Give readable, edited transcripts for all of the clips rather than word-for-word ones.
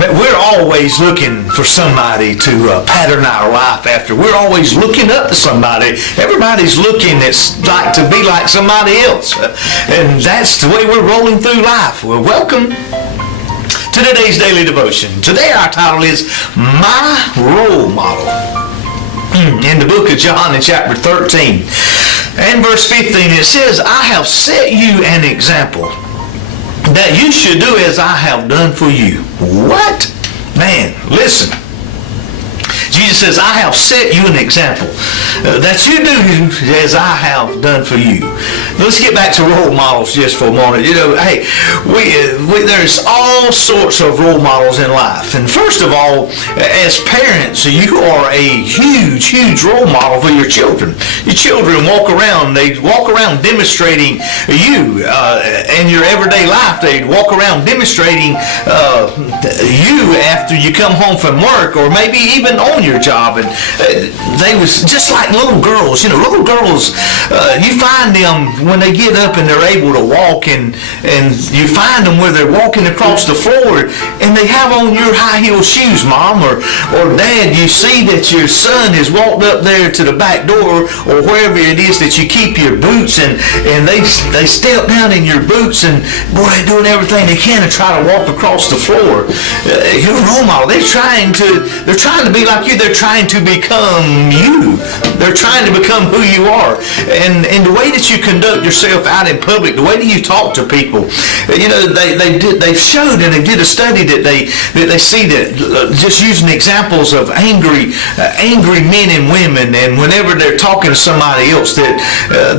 We're always looking for somebody to pattern our life after. We're always looking up to somebody. Everybody's looking to be like somebody else. And that's the way we're rolling through life. Well, welcome to today's daily devotion. Today our title is My Role Model. In the book of John in chapter 13 and verse 15 it says, I have set you an example that you should do as I have done for you. What? Man, listen. Jesus says, I have set you an example that you do as I have done for you. Let's get back to role models just for a moment. You know, hey, there's all sorts of role models in life. And first of all, as parents, you are a huge, huge role model for your children. Your children they walk around demonstrating you in your everyday life. They walk around demonstrating you after you come home from work, or maybe even on your job. And they was just like little girls. You know, little girls, you find them when they get up and they're able to walk, and you find them where they're walking across the floor and they have on your high heel shoes, Mom or Dad. You see that your son has walked up there to the back door or wherever it is that you keep your boots, and they step down in your boots, and boy, they're doing everything they can to try to walk across the floor. You're a role model. They're trying to be like you. They're trying to become you. They're trying to become who you are. And the way that you conduct yourself out in public, the way that you talk to people, you know, they've showed, and they did a study that they see that just using examples of angry men and women, and whenever they're talking to somebody else, that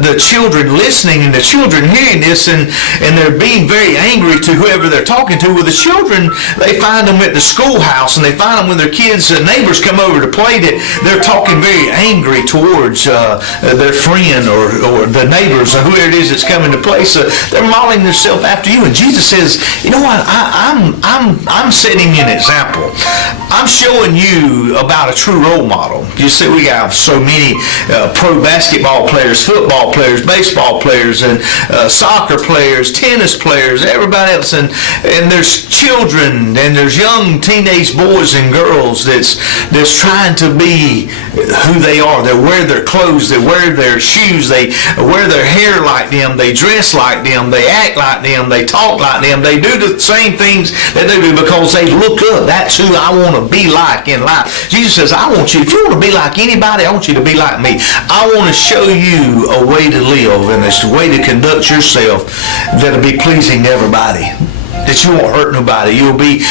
the children listening and the children hearing this, and they're being very angry to whoever they're talking to. Well, the children, they find them at the schoolhouse, and they find them when their kids and neighbors come over to play, that they're talking very angry towards their friend or the neighbors or whoever it is that's coming to play. So they're modeling themselves after you. And Jesus says, you know what? I'm setting you an example. I'm showing you about a true role model. You see, we have so many pro basketball players, football players, baseball players, and soccer players, tennis players, everybody else, and there's children, and there's young teenage boys and girls that's trying to be who they are. They wear their clothes, they wear their shoes, they wear their hair like them, they dress like them, they act like them, they talk like them, they do the same things that they do because they look up. That's who I want to be like in life. Jesus says, I want you, if you want to be like anybody, I want you to be like me. I want to show you a way to live, and it's a way to conduct yourself that'll be pleasing to everybody. That you won't hurt nobody. You'll be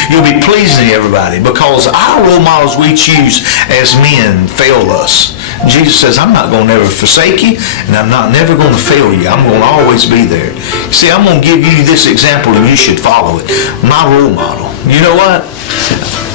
pleasing to everybody, because our role models we choose as men fail us. Jesus says, I'm not going to never forsake you, and I'm not never going to fail you. I'm going to always be there. See, I'm going to give you this example, and you should follow it. My role model. You know what?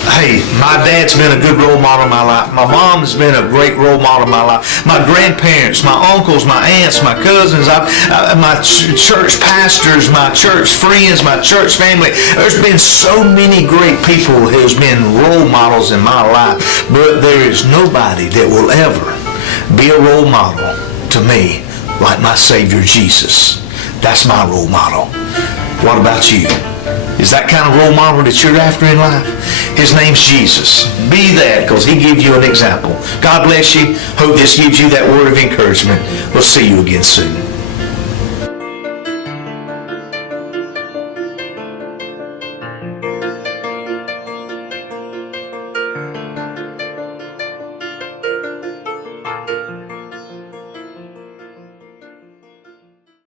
Hey, my dad's been a good role model in my life. My mom's been a great role model in my life. My grandparents, my uncles, my aunts, my cousins, my church pastors, my church friends, my church family. There's been so many great people who's been role models in my life. But there is nobody that will ever be a role model to me like my Savior Jesus. That's my role model. What about you? Is that kind of role model that you're after in life? His name's Jesus. Be that, because he gives you an example. God bless you. Hope this gives you that word of encouragement. We'll see you again soon.